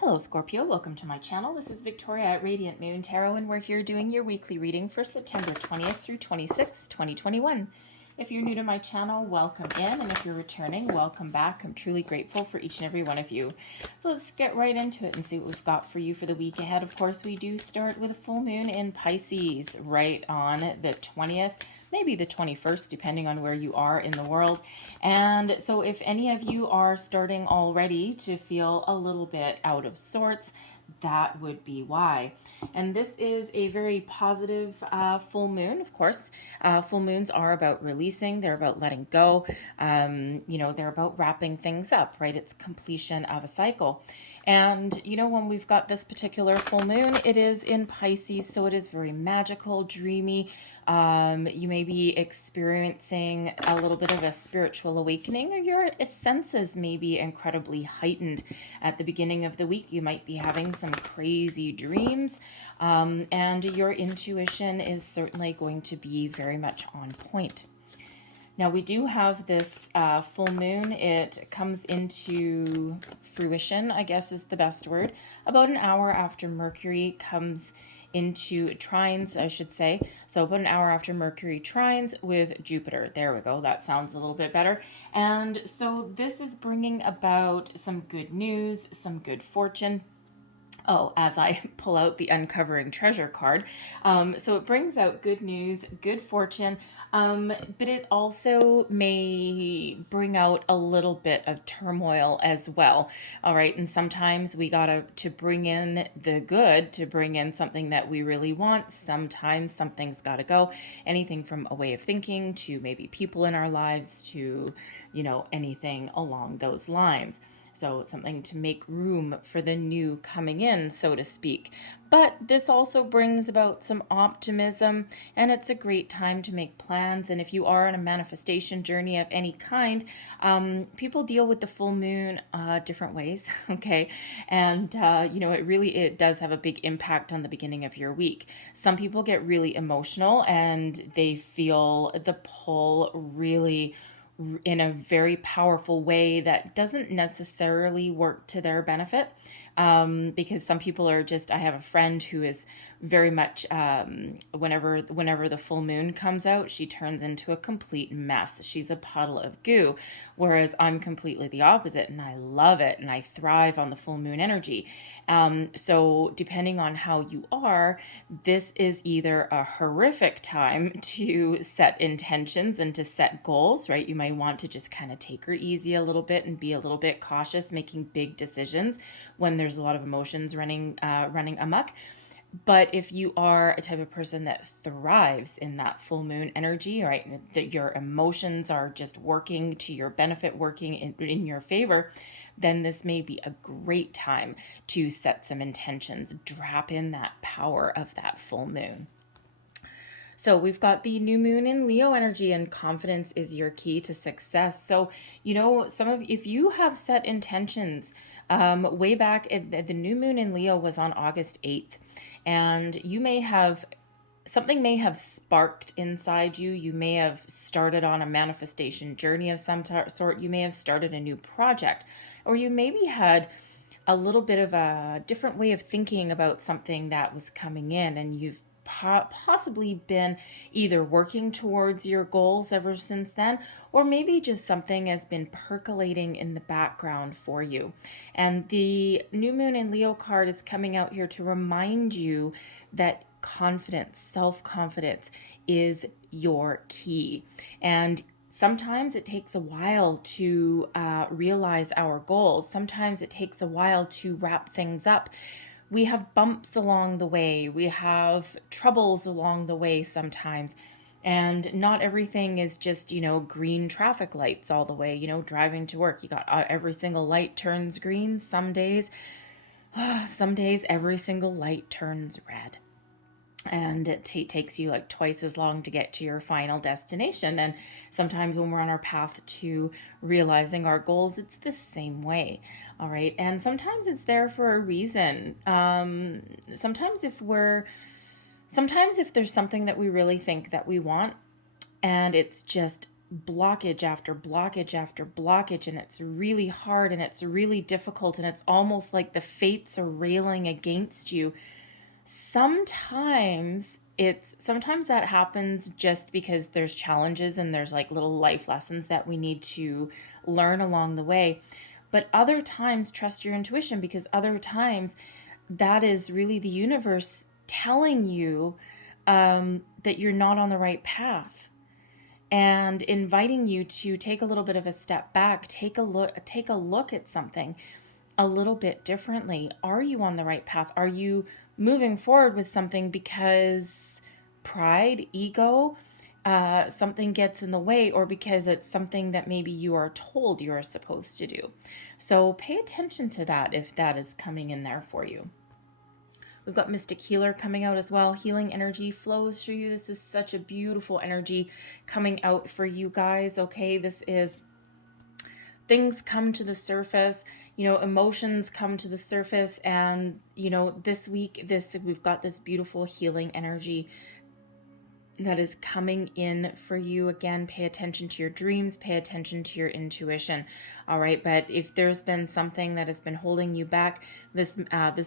Hello Scorpio, welcome to my channel. This is Victoria at Radiant Moon Tarot, and we're here doing your weekly reading for September 20th through 26th, 2021. If you're new to my channel, welcome in, and if you're returning, welcome back. I'm truly grateful for each and every one of you. So let's get right into it and see what we've got for you for the week ahead. Of course, we do start with a full moon in Pisces right on the 20th, maybe the 21st, depending on where you are in the world. And so if any of you are starting already to feel a little bit out of sorts, that would be why. And this is a very positive full moon, of course. Full moons are about releasing, they're about letting go, they're about wrapping things up, right? It's completion of a cycle. And, when we've got this particular full moon, it is in Pisces, so it is very magical, dreamy. You may be experiencing a little bit of a spiritual awakening, or your senses may be incredibly heightened at the beginning of the week. You might be having some crazy dreams, and your intuition is certainly going to be very much on point. Now, we do have this full moon. It comes into fruition, I guess is the best word, about an hour after Mercury comes into trines, I should say. So about an hour after Mercury trines with Jupiter. There we go. That sounds a little bit better. And so this is bringing about some good news, some good fortune. Oh, as I pull out the Uncovering Treasure card. So it brings out good news, good fortune, but it also may bring out a little bit of turmoil as well. All right, and sometimes we gotta, to bring in the good, to bring in something that we really want, sometimes something's gotta go. Anything from a way of thinking to maybe people in our lives to, anything along those lines. So something to make room for the new coming in, so to speak. But this also brings about some optimism, and it's a great time to make plans. And if you are on a manifestation journey of any kind, people deal with the full moon different ways, okay? And, it does have a big impact on the beginning of your week. Some people get really emotional and they feel the pull really in a very powerful way that doesn't necessarily work to their benefit, because some people are just, I have a friend who is very much, whenever the full moon comes out, she turns into a complete mess. She's a puddle of goo, whereas I'm completely the opposite, and I love it, and I thrive on the full moon energy. So depending on how you are, this is either a horrific time to set intentions and to set goals, right? You might want to just kind of take her easy a little bit and be a little bit cautious making big decisions when there's a lot of emotions running amok. But if you are a type of person that thrives in that full moon energy, right, that your emotions are just working to your benefit, working in your favor, then this may be a great time to set some intentions, drop in that power of that full moon. So we've got the new moon in Leo energy, and confidence is your key to success. So, if you have set intentions, way back, the new moon in Leo was on August 8th, and something may have sparked inside you. You may have started on a manifestation journey of some sort. You may have started a new project, or you maybe had a little bit of a different way of thinking about something that was coming in, and you've possibly been either working towards your goals ever since then, or maybe just something has been percolating in the background for you. And the new moon in Leo card is coming out here to remind you that confidence, self-confidence is your key. And sometimes it takes a while to realize our goals. Sometimes it takes a while to wrap things up. We have bumps along the way. We have troubles along the way sometimes. And not everything is just, green traffic lights all the way, driving to work. You got every single light turns green. Some days every single light turns red. And it takes you like twice as long to get to your final destination. And sometimes when we're on our path to realizing our goals, it's the same way. All right. And sometimes it's there for a reason. Sometimes if there's something that we really think that we want, and it's just blockage after blockage after blockage, and it's really hard and it's really difficult, and it's almost like the fates are railing against you. Sometimes that happens just because there's challenges and there's like little life lessons that we need to learn along the way. But other times, trust your intuition, because other times that is really the universe telling you that you're not on the right path, and inviting you to take a little bit of a step back, take a look at something a little bit differently. Are you on the right path? Are you moving forward with something because pride, ego, something gets in the way, or because it's something that maybe you are told you are supposed to do? So pay attention to that if that is coming in there for you. We've got Mystic Healer coming out as well. Healing energy flows through you. This is such a beautiful energy coming out for you guys, okay? This is things come to the surface, emotions come to the surface, and, this week, we've got this beautiful healing energy that is coming in for you. Again, pay attention to your dreams, pay attention to your intuition. All right, but if there's been something that has been holding you back, this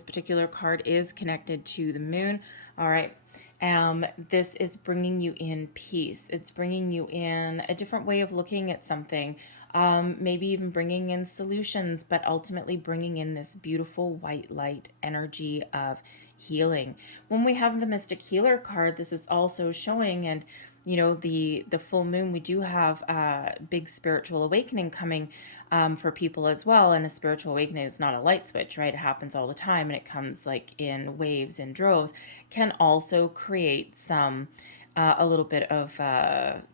particular card is connected to the moon. All right. This is bringing you in peace. It's bringing you in a different way of looking at something. Maybe even bringing in solutions, but ultimately bringing in this beautiful white light energy of healing. When we have the Mystic Healer card, this is also showing, and the full moon, we do have a big spiritual awakening coming for people as well. And a spiritual awakening is not a light switch, right? It happens all the time, and it comes like in waves and droves. Can also create some a little bit of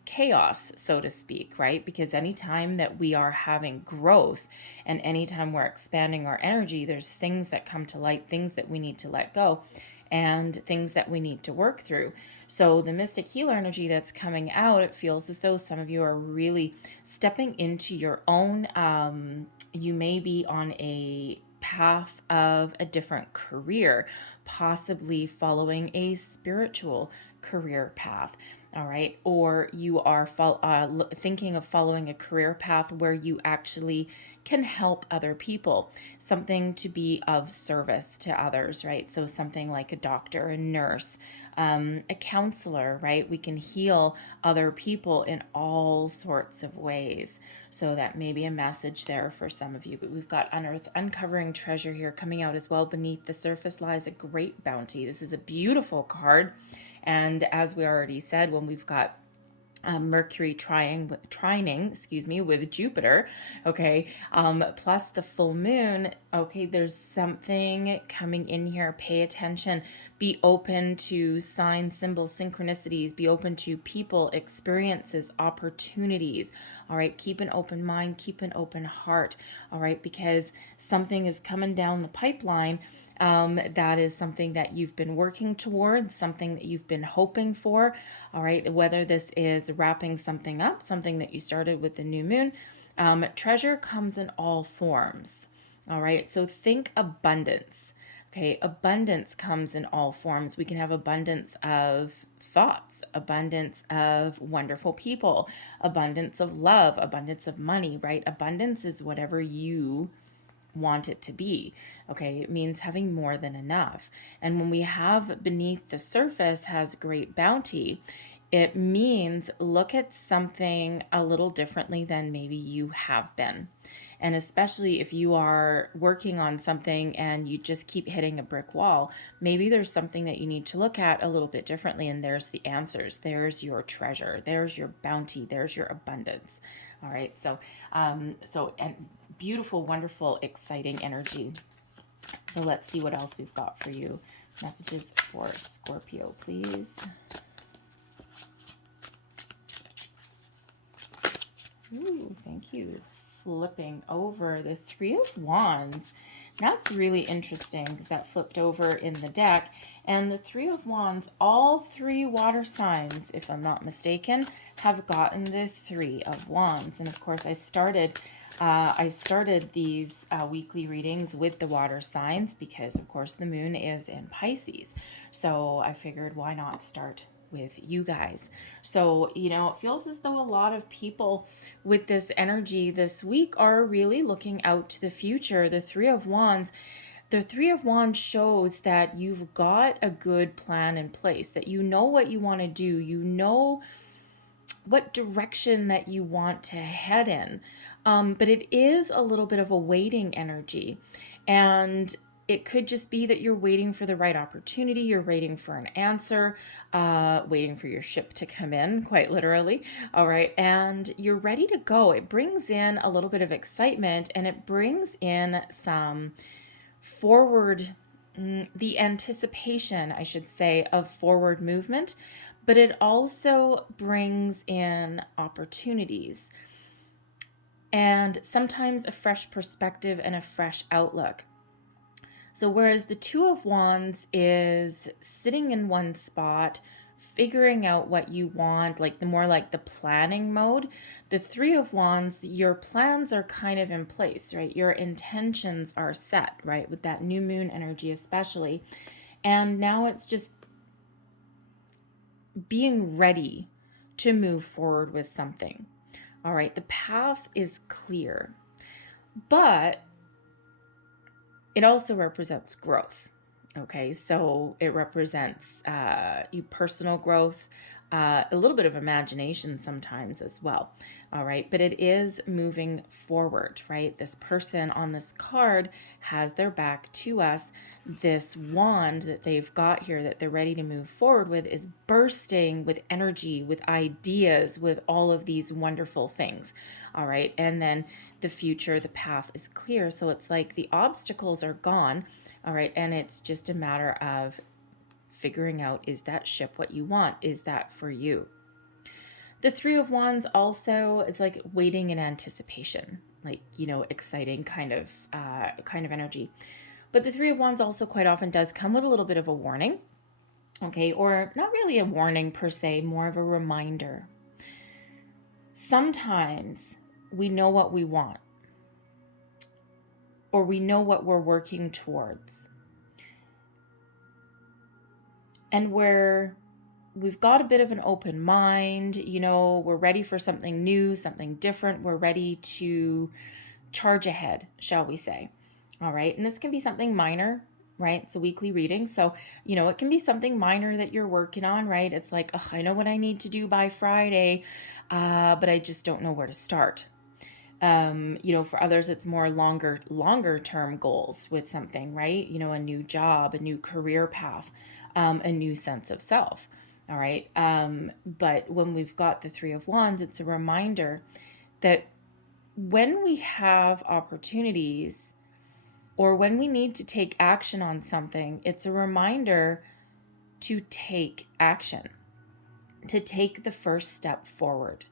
chaos, so to speak, right? Because anytime that we are having growth and anytime we're expanding our energy, there's things that come to light, things that we need to let go, and things that we need to work through. So the Mystic Healer energy that's coming out, it feels as though some of you are really stepping into your own, you may be on a path of a different career, possibly following a spiritual career path. All right. Or you are thinking of following a career path where you actually can help other people, something to be of service to others, right? So something like a doctor, a nurse, a counselor, right? We can heal other people in all sorts of ways. So that may be a message there for some of you. But we've got uncovering treasure here coming out as well. Beneath the surface lies a great bounty. This is a beautiful card. And as we already said, when we've got Mercury trining with Jupiter, okay, plus the full moon, okay, there's something coming in here. Pay attention. Be open to signs, symbols, synchronicities. Be open to people, experiences, opportunities. All right, keep an open mind, keep an open heart. All right, because something is coming down the pipeline. That is something that you've been working towards, something that you've been hoping for. All right, whether this is wrapping something up, something that you started with the new moon. Treasure comes in all forms. All right, so think abundance. Okay, abundance comes in all forms. We can have abundance of thoughts, abundance of wonderful people, abundance of love, abundance of money, right? Abundance is whatever you want it to be. Okay, it means having more than enough. And when we have beneath the surface has great bounty, it means look at something a little differently than maybe you have been. And especially if you are working on something and you just keep hitting a brick wall, maybe there's something that you need to look at a little bit differently. And there's the answers. There's your treasure. There's your bounty. There's your abundance. All right. So, and beautiful, wonderful, exciting energy. So let's see what else we've got for you. Messages for Scorpio, please. Ooh, thank you. Flipping over the Three of Wands. That's really interesting because that flipped over in the deck. And the Three of Wands, all three water signs, if I'm not mistaken, have gotten the Three of Wands. And of course, I started these weekly readings with the water signs because, of course, the moon is in Pisces. So I figured, why not start with you guys. So, it feels as though a lot of people with this energy this week are really looking out to the future. The Three of Wands. The Three of Wands shows that you've got a good plan in place, that you know what you want to do, you know what direction that you want to head in. But it is a little bit of a waiting energy. And it could just be that you're waiting for the right opportunity, you're waiting for an answer, waiting for your ship to come in, quite literally. All right. And you're ready to go. It brings in a little bit of excitement, and it brings in some forward, the anticipation, I should say, of forward movement, but it also brings in opportunities and sometimes a fresh perspective and a fresh outlook. So whereas the Two of Wands is sitting in one spot, figuring out what you want, like the planning mode, the Three of Wands, your plans are kind of in place, right? Your intentions are set, right? With that new moon energy especially. And now it's just being ready to move forward with something. All right, the path is clear, but it also represents growth. Okay, so it represents personal growth, a little bit of imagination sometimes as well. All right, but it is moving forward, right? This person on this card has their back to us. This wand that they've got here that they're ready to move forward with is bursting with energy, with ideas, with all of these wonderful things. All right, and then the future, the path is clear. So it's like the obstacles are gone. All right, and it's just a matter of figuring out, is that ship what you want? Is that for you? The Three of Wands also, it's like waiting in anticipation, like, exciting kind of energy. But the Three of Wands also quite often does come with a little bit of a warning, okay, or not really a warning per se, more of a reminder. Sometimes we know what we want, or we know what we're working towards, and we've got a bit of an open mind, we're ready for something new, something different. We're ready to charge ahead, shall we say. All right. And this can be something minor, right? It's a weekly reading. So, it can be something minor that you're working on, right? It's like, I know what I need to do by Friday, but I just don't know where to start. For others, it's more longer term goals with something, right? A new job, a new career path, a new sense of self. All right. But when we've got the Three of Wands, it's a reminder that when we have opportunities or when we need to take action on something, it's a reminder to take action, to take the first step forward.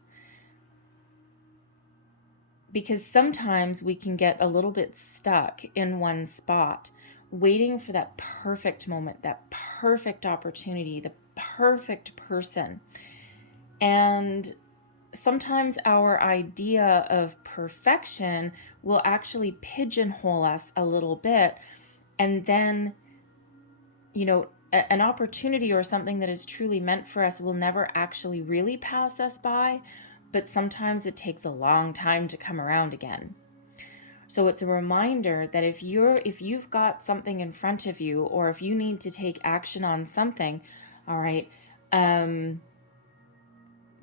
Because sometimes we can get a little bit stuck in one spot, waiting for that perfect moment, that perfect opportunity, the perfect person. And sometimes our idea of perfection will actually pigeonhole us a little bit. And then, an opportunity or something that is truly meant for us will never actually really pass us by. But sometimes it takes a long time to come around again. So it's a reminder that if you've got something in front of you, or if you need to take action on something, all right,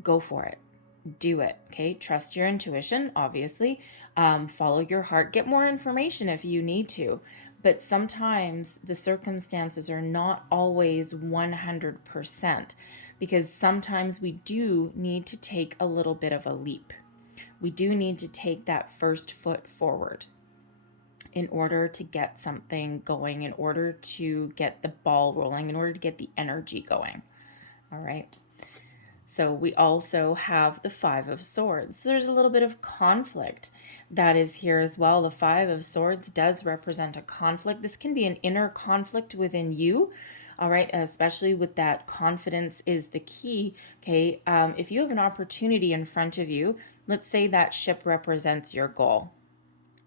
go for it. Do it. Okay. Trust your intuition, obviously. Follow your heart. Get more information if you need to. But sometimes the circumstances are not always 100%, because sometimes we do need to take a little bit of a leap. We do need to take that first foot forward in order to get something going, in order to get the ball rolling, in order to get the energy going. All right. So we also have the Five of Swords. So there's a little bit of conflict that is here as well. The Five of Swords does represent a conflict. This can be an inner conflict within you. All right, especially with that confidence is the key. Okay, if you have an opportunity in front of you, let's say that ship represents your goal.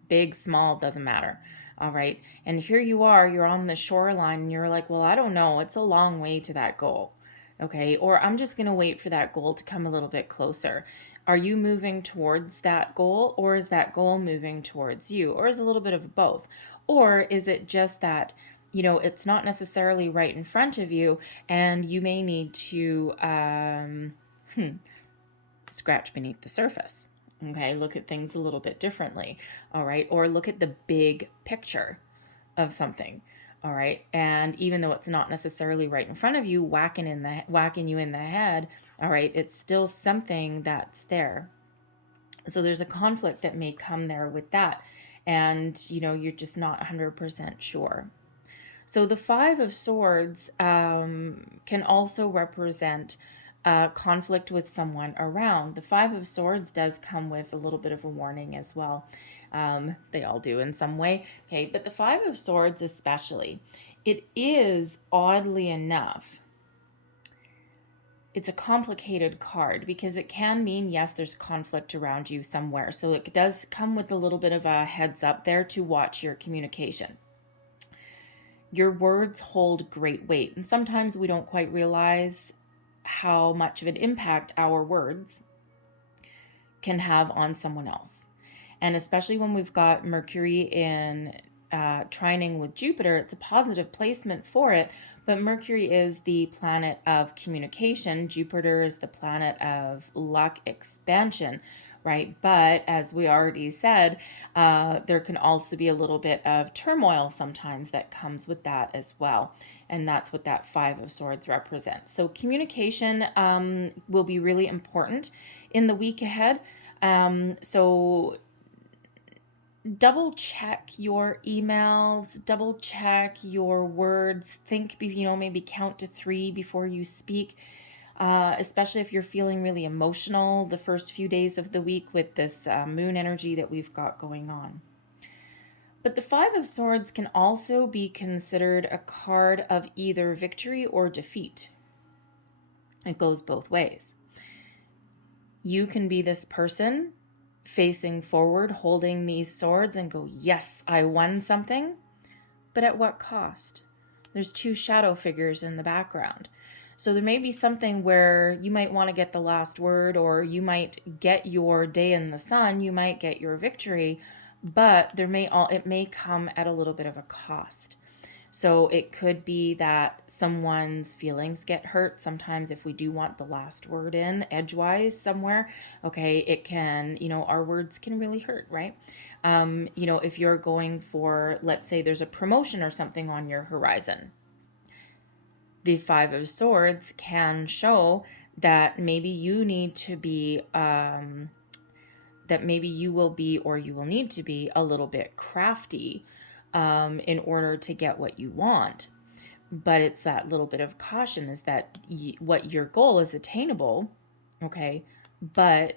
Big, small, doesn't matter. All right, and here you are, you're on the shoreline, and you're like, well, I don't know, it's a long way to that goal. Okay, or I'm just going to wait for that goal to come a little bit closer. Are you moving towards that goal, or is that goal moving towards you, or is it a little bit of both? Or is it just that, it's not necessarily right in front of you, and you may need to scratch beneath the surface? Okay, look at things a little bit differently. All right, or look at the big picture of something. All right, and even though it's not necessarily right in front of you, whacking you in the head, all right, it's still something that's there. So there's a conflict that may come there with that, and you're just not 100% sure. So the Five of Swords can also represent conflict with someone around. The Five of Swords does come with a little bit of a warning as well. They all do in some way. Okay, but the Five of Swords especially, it is, oddly enough, it's a complicated card because it can mean, yes, there's conflict around you somewhere. So it does come with a little bit of a heads up there to watch your communication. Your words hold great weight, and sometimes we don't quite realize how much of an impact our words can have on someone else. And especially when we've got Mercury in trining with Jupiter, it's a positive placement for it, but Mercury is the planet of communication. Jupiter is the planet of luck, expansion, right? But as we already said, there can also be a little bit of turmoil sometimes that comes with that as well. And that's what that Five of Swords represents. So communication will be really important in the week ahead. So double check your emails, double check your words, think, maybe count to 3 before you speak, especially if you're feeling really emotional the first few days of the week with this moon energy that we've got going on. But the Five of Swords can also be considered a card of either victory or defeat. It goes both ways. You can be this person facing forward, holding these swords and go, yes, I won something, but at what cost? There's 2 shadow figures in the background. So there may be something where you might want to get the last word, or you might get your day in the sun, you might get your victory, but it may come at a little bit of a cost. So it could be that someone's feelings get hurt. Sometimes if we do want the last word in edgewise somewhere, okay, it can, our words can really hurt, right? If you're going for, let's say there's a promotion or something on your horizon, the Five of Swords can show that maybe you need to be, that maybe you will be, or you will need to be a little bit crafty in order to get what you want. But it's that little bit of caution, is that what your goal is attainable, okay, but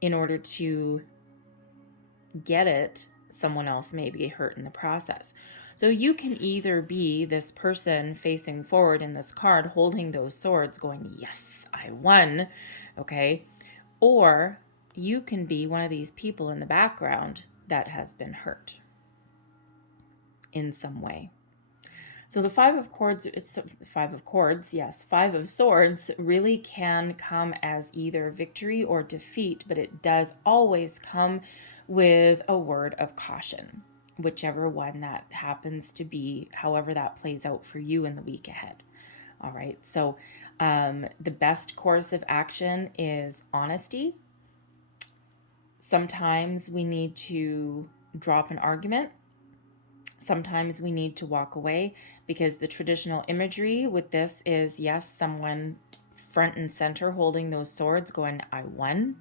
in order to get it, someone else may be hurt in the process. So you can either be this person facing forward in this card, holding those swords, going, yes, I won, okay, or you can be one of these people in the background that has been hurt in some way. So the Five of Swords really can come as either victory or defeat, but it does always come with a word of caution, whichever one that happens to be, however that plays out for you in the week ahead. All right, so the best course of action is honesty. Sometimes we need to drop an argument. Sometimes we need to walk away, because the traditional imagery with this is, yes, someone front and center holding those swords going, I won.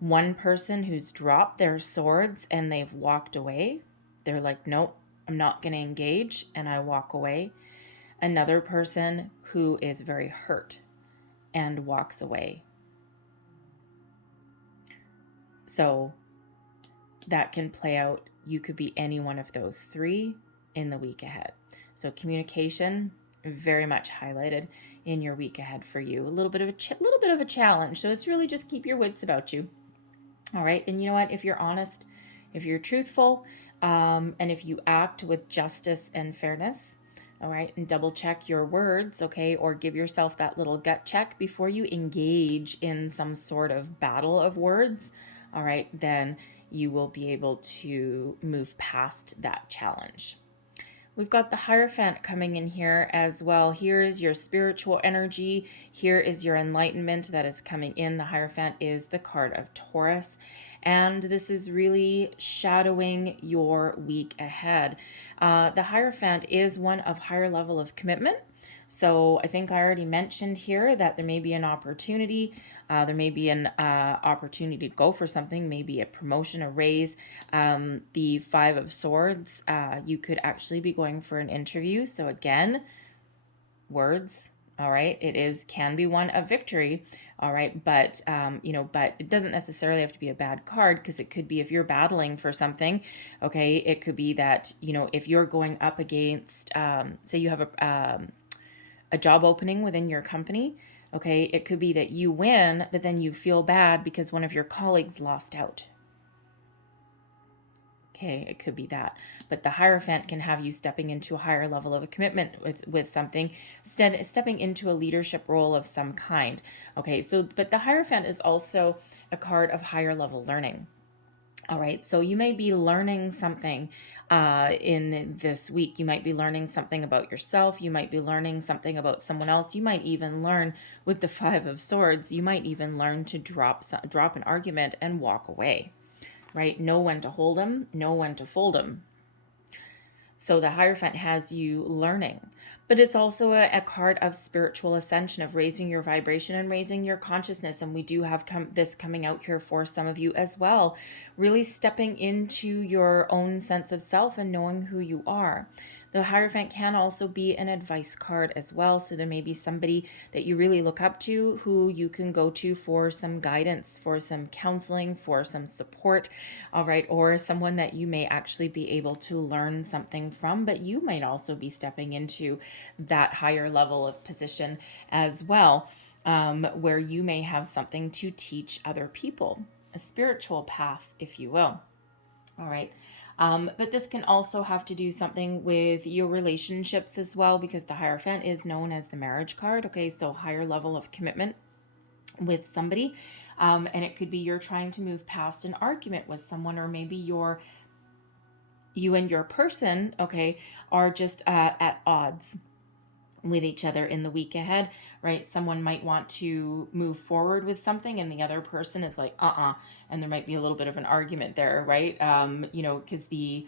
One person who's dropped their swords and they've walked away. They're like, nope, I'm not going to engage, and I walk away. Another person who is very hurt and walks away. So that can play out. You could be any one of those 3 in the week ahead. So communication, very much highlighted in your week ahead for you. A little bit of a challenge. So it's really just keep your wits about you. All right. And you know what? If you're honest, if you're truthful, and if you act with justice and fairness, all right? And double check your words, okay? Or give yourself that little gut check before you engage in some sort of battle of words, all right? Then you will be able to move past that challenge. We've got the Hierophant coming in here as well. Here is your spiritual energy. Here is your enlightenment that is coming in. The Hierophant is the card of Taurus. And this is really shadowing your week ahead. The Hierophant is one of higher level of commitment. So I think I already mentioned here that there may be an opportunity. There may be an opportunity to go for something, maybe a promotion, a raise. The Five of Swords, you could actually be going for an interview. So again, words, all right, can be one of victory, all right, but but it doesn't necessarily have to be a bad card, because it could be, if you're battling for something, okay, it could be that, if you're going up against, say you have a job opening within your company, okay, it could be that you win, but then you feel bad because one of your colleagues lost out. Okay, it could be that. But the Hierophant can have you stepping into a higher level of a commitment with something, stepping into a leadership role of some kind. Okay, so, but the Hierophant is also a card of higher level learning. All right, so you may be learning something in this week. You might be learning something about yourself. You might be learning something about someone else. You might even learn, with the Five of Swords, you might even learn to drop an argument and walk away, right? Know when to hold them, know when to fold them. So the Hierophant has you learning. But it's also a card of spiritual ascension, of raising your vibration and raising your consciousness. And we do have this coming out here for some of you as well. Really stepping into your own sense of self and knowing who you are. The Hierophant can also be an advice card as well. So there may be somebody that you really look up to who you can go to for some guidance, for some counseling, for some support, all right, or someone that you may actually be able to learn something from, but you might also be stepping into that higher level of position as well, where you may have something to teach other people, a spiritual path, if you will. All right. But this can also have to do something with your relationships as well, because the Hierophant is known as the marriage card. Okay, so higher level of commitment with somebody. And it could be you're trying to move past an argument with someone, or maybe you and your person, okay, are just at odds with each other in the week ahead, right? Someone might want to move forward with something and the other person is like, and there might be a little bit of an argument there, right? Because the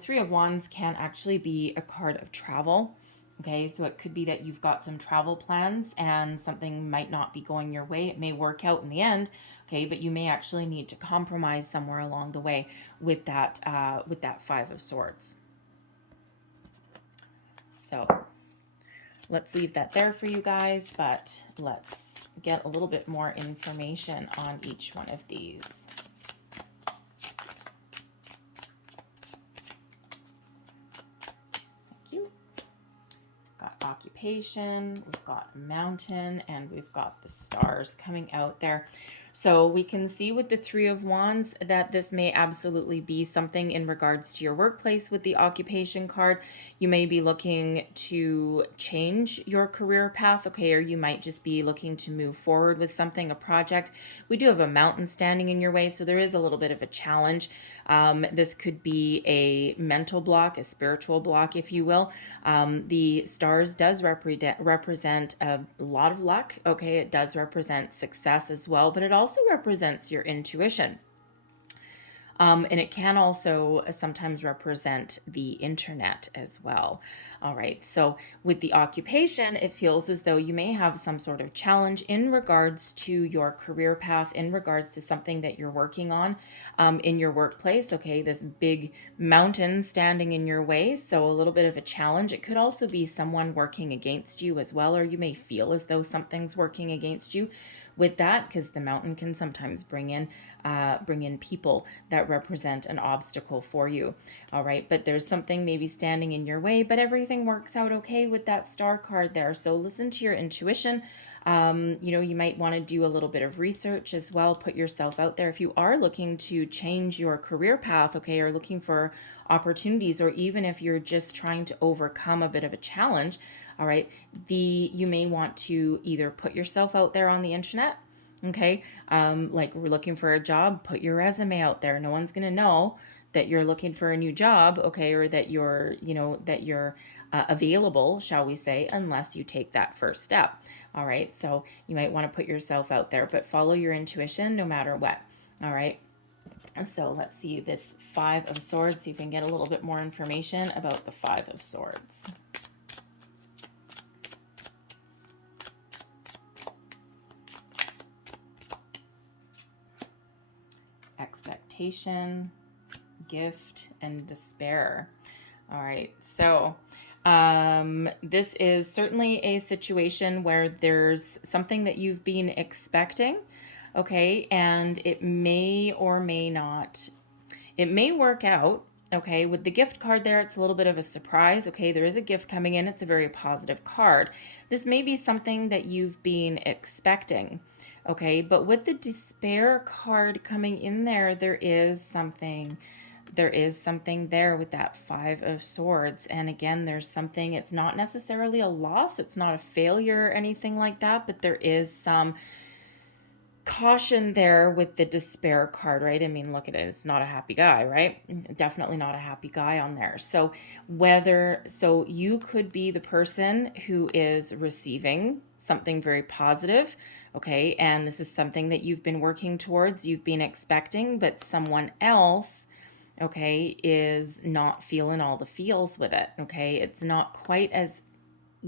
Three of Wands can actually be a card of travel. Okay, so it could be that you've got some travel plans and something might not be going your way. It may work out in the end, okay, but you may actually need to compromise somewhere along the way with that Five of Swords. So let's leave that there for you guys, but let's get a little bit more information on each one of these. Thank you. Got occupation, we've got mountain, and we've got the stars coming out there. So we can see with the Three of Wands that this may absolutely be something in regards to your workplace. With the occupation card, you may be looking to change your career path, okay, or you might just be looking to move forward with something, a project. We do have a mountain standing in your way, so there is a little bit of a challenge. This could be a mental block, a spiritual block, if you will. The stars does represent a lot of luck, okay? It does represent success as well, but it also represents your intuition. And it can also sometimes represent the internet as well. All right, so with the occupation, it feels as though you may have some sort of challenge in regards to your career path, in regards to something that you're working on in your workplace. Okay, this big mountain standing in your way, so a little bit of a challenge. It could also be someone working against you as well, or you may feel as though something's working against you with that, because the mountain can sometimes bring in people that represent an obstacle for you. All right, but there's something maybe standing in your way, but everything works out okay with that star card there. So listen to your intuition. You know, you might want to do a little bit of research as well, put yourself out there. If you are looking to change your career path, okay, or looking for opportunities, or even if you're just trying to overcome a bit of a challenge, all right, you may want to either put yourself out there on the internet, okay, like we're looking for a job, put your resume out there. No one's going to know that you're looking for a new job, okay, or that you're, you know, that you're available, shall we say, unless you take that first step. All right, so you might want to put yourself out there, but follow your intuition no matter what. All right, so let's see this Five of Swords, see if we can get a little bit more information about the Five of Swords. Expectation, gift, and despair. All right, so this is certainly a situation where there's something that you've been expecting, okay, and it may or may not, it may work out, okay. With the gift card there, it's a little bit of a surprise, okay. There is a gift coming in. It's a very positive card. This may be something that you've been expecting, okay, but with the despair card coming in there, there is something there with that Five of Swords. And again, there's something, it's not necessarily a loss, it's not a failure or anything like that, but there is some caution there with the despair card, right? I mean, look at it, it's not a happy guy, right? Definitely not a happy guy on there. So you could be the person who is receiving something very positive, okay, and this is something that you've been working towards, you've been expecting, but someone else, okay, is not feeling all the feels with it, okay? It's not quite as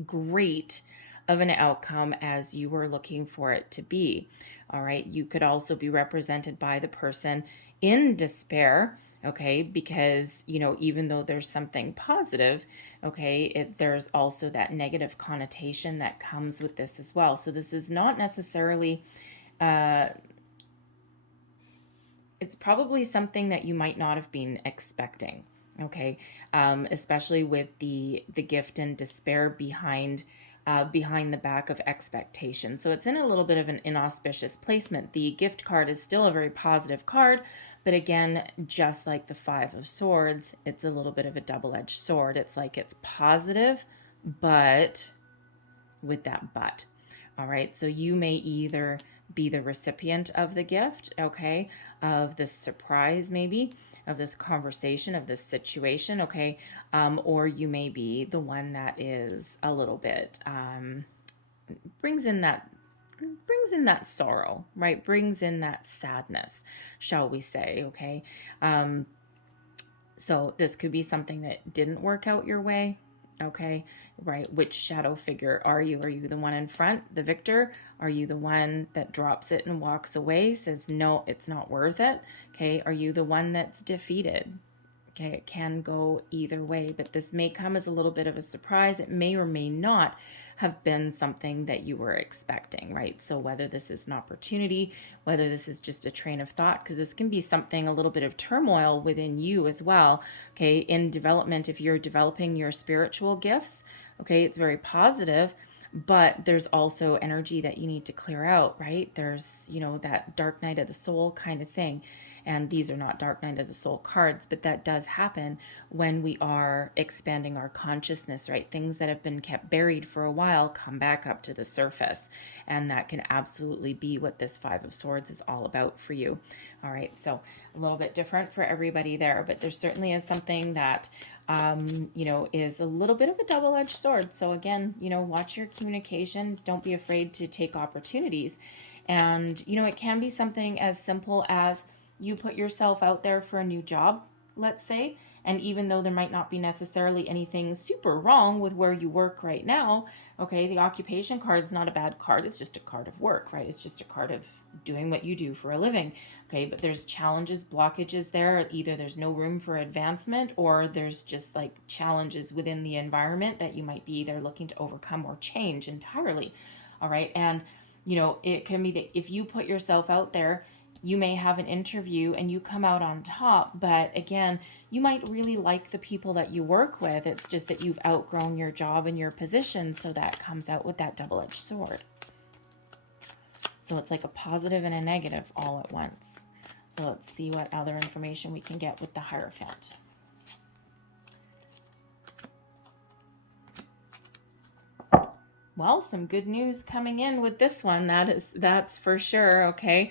great of an outcome as you were looking for it to be, all right? You could also be represented by the person in despair, okay, because, you know, even though there's something positive, okay, there's also that negative connotation that comes with this as well. So this is not necessarily... it's probably something that you might not have been expecting, okay? Especially with the gift and despair behind the back of expectation. So it's in a little bit of an inauspicious placement. The gift card is still a very positive card, but again, just like the Five of Swords, it's a little bit of a double-edged sword. It's like it's positive, but with that but. All right, so you may either be the recipient of the gift, okay, of this surprise maybe, of this conversation, of this situation, okay, or you may be the one that is a little bit, brings in that sorrow, right, brings in that sadness, shall we say, okay. So this could be something that didn't work out your way, okay, right? Which shadow figure are you? Are you the one in front, the victor? Are you the one that drops it and walks away, says, no, it's not worth it? Okay, are you the one that's defeated? Okay, it can go either way, but this may come as a little bit of a surprise. It may or may not have been something that you were expecting, right? So whether this is an opportunity, whether this is just a train of thought, because this can be something, a little bit of turmoil within you as well, okay, in development. If you're developing your spiritual gifts, okay, it's very positive, but there's also energy that you need to clear out, right? There's, you know, that dark night of the soul kind of thing. And these are not dark night of the soul cards, but that does happen when we are expanding our consciousness, right? Things that have been kept buried for a while come back up to the surface. And that can absolutely be what this Five of Swords is all about for you. All right, so a little bit different for everybody there, but there certainly is something that, you know, is a little bit of a double-edged sword. So again, you know, watch your communication. Don't be afraid to take opportunities. And, you know, it can be something as simple as you put yourself out there for a new job, let's say, and even though there might not be necessarily anything super wrong with where you work right now, okay, the occupation card is not a bad card. It's just a card of work, right? It's just a card of doing what you do for a living, okay? But there's challenges, blockages there. Either there's no room for advancement, or there's just like challenges within the environment that you might be either looking to overcome or change entirely, all right? And, you know, it can be that if you put yourself out there, you may have an interview and you come out on top, but again, you might really like the people that you work with. It's just that you've outgrown your job and your position, so that comes out with that double-edged sword. So it's like a positive and a negative all at once. So let's see what other information we can get with the Hierophant. Well, some good news coming in with this one. That's for sure. Okay.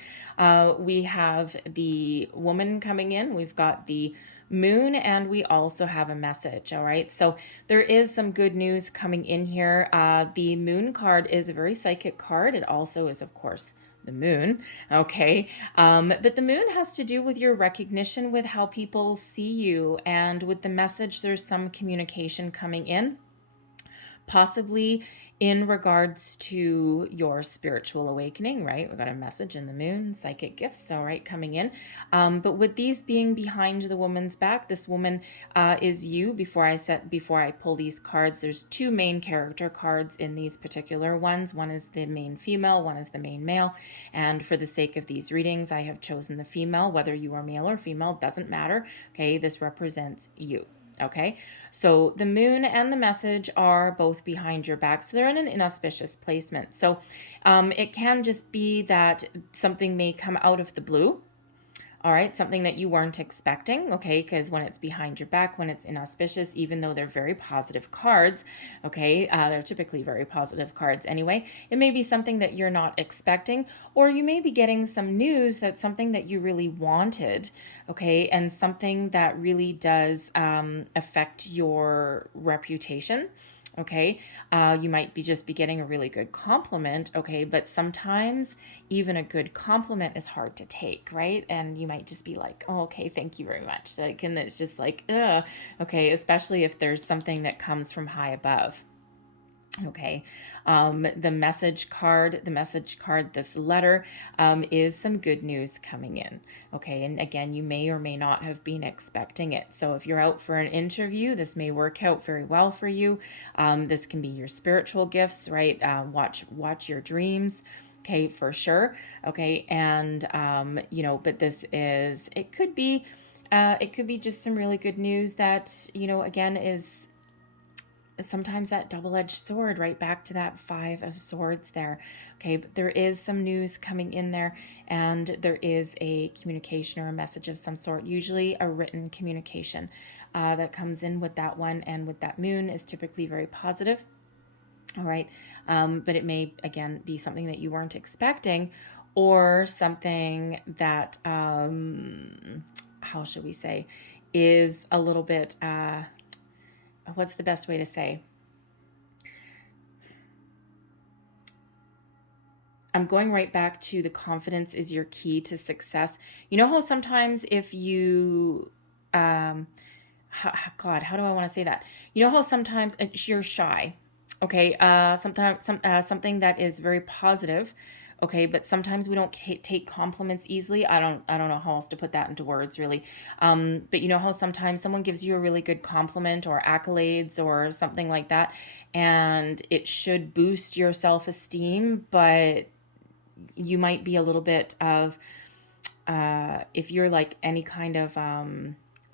We have the woman coming in. We've got the moon, and we also have a message. All right. So there is some good news coming in here. The moon card is a very psychic card. It also is, of course, the moon. Okay. But the moon has to do with your recognition, with how people see you, and with the message, there's some communication coming in, possibly in regards to your spiritual awakening, right? We've got a message in the moon, psychic gifts, all right, coming in. But with these being behind the woman's back, this woman is you. Before I pull these cards, there's two main character cards in these particular ones. One is the main female, one is the main male. And for the sake of these readings, I have chosen the female. Whether you are male or female, doesn't matter. Okay, this represents you. Okay, so the moon and the message are both behind your back. So they're in an inauspicious placement. So it can just be that something may come out of the blue. All right, something that you weren't expecting, okay, because when it's behind your back, when it's inauspicious, even though they're very positive cards, okay, they're typically very positive cards anyway, it may be something that you're not expecting, or you may be getting some news that's something that you really wanted, okay, and something that really does affect your reputation. Okay, you might be getting a really good compliment, okay, but sometimes even a good compliment is hard to take, right? And you might just be like, oh, okay, thank you very much. Like, and it's just like, ugh, okay, especially if there's something that comes from high above. Okay, the message card, this letter, is some good news coming in. Okay, and again, you may or may not have been expecting it. So if you're out for an interview, this may work out very well for you. This can be your spiritual gifts, right? Watch your dreams. Okay, for sure. Okay, and but it could be just some really good news that, again, is sometimes that double-edged sword, right back to that Five of Swords there. Okay, but there is some news coming in there, and there is a communication or a message of some sort, usually a written communication that comes in with that one, and with that moon is typically very positive. All right, but it may, again, be something that you weren't expecting, or something that, how should we say, is a little bit... what's the best way to say? I'm going right back to the confidence is your key to success. You know how sometimes if you, God, how do I want to say that? You know how sometimes you're shy, okay? Sometimes something that is very positive, okay, but sometimes we don't take compliments easily. I don't know how else to put that into words, really. But you know how sometimes someone gives you a really good compliment or accolades or something like that, and it should boost your self-esteem, but you might be a little bit of, if you're like any kind of,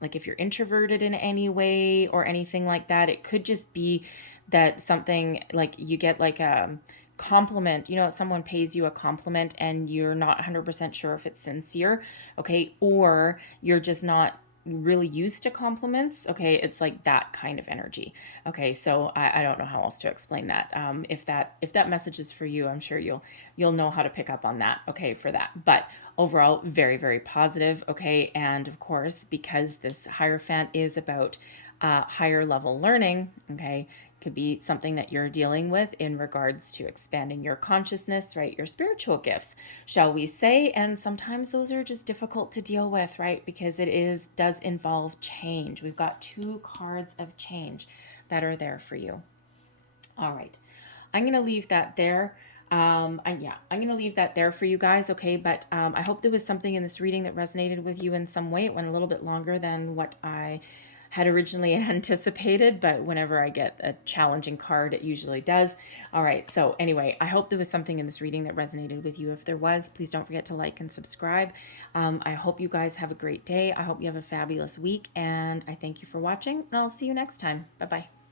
like if you're introverted in any way or anything like that, it could just be that something like you get like a compliment, someone pays you a compliment and you're not 100% sure if it's sincere, okay, or you're just not really used to compliments, okay, it's like that kind of energy, okay, so I don't know how else to explain that. If that message is for you, I'm sure you'll know how to pick up on that, okay, for that. But overall, very, very positive, okay, and of course, because this Hierophant is about higher level learning, okay, could be something that you're dealing with in regards to expanding your consciousness, right? Your spiritual gifts, shall we say. And sometimes those are just difficult to deal with, right? Because it does involve change. We've got two cards of change that are there for you. All right. I'm going to leave that there. I'm going to leave that there for you guys. Okay. But I hope there was something in this reading that resonated with you in some way. It went a little bit longer than what I had originally anticipated, but whenever I get a challenging card, it usually does. All right, so anyway, I hope there was something in this reading that resonated with you. If there was, please don't forget to like and subscribe. I hope you guys have a great day. I hope you have a fabulous week, and I thank you for watching, and I'll see you next time. Bye-bye.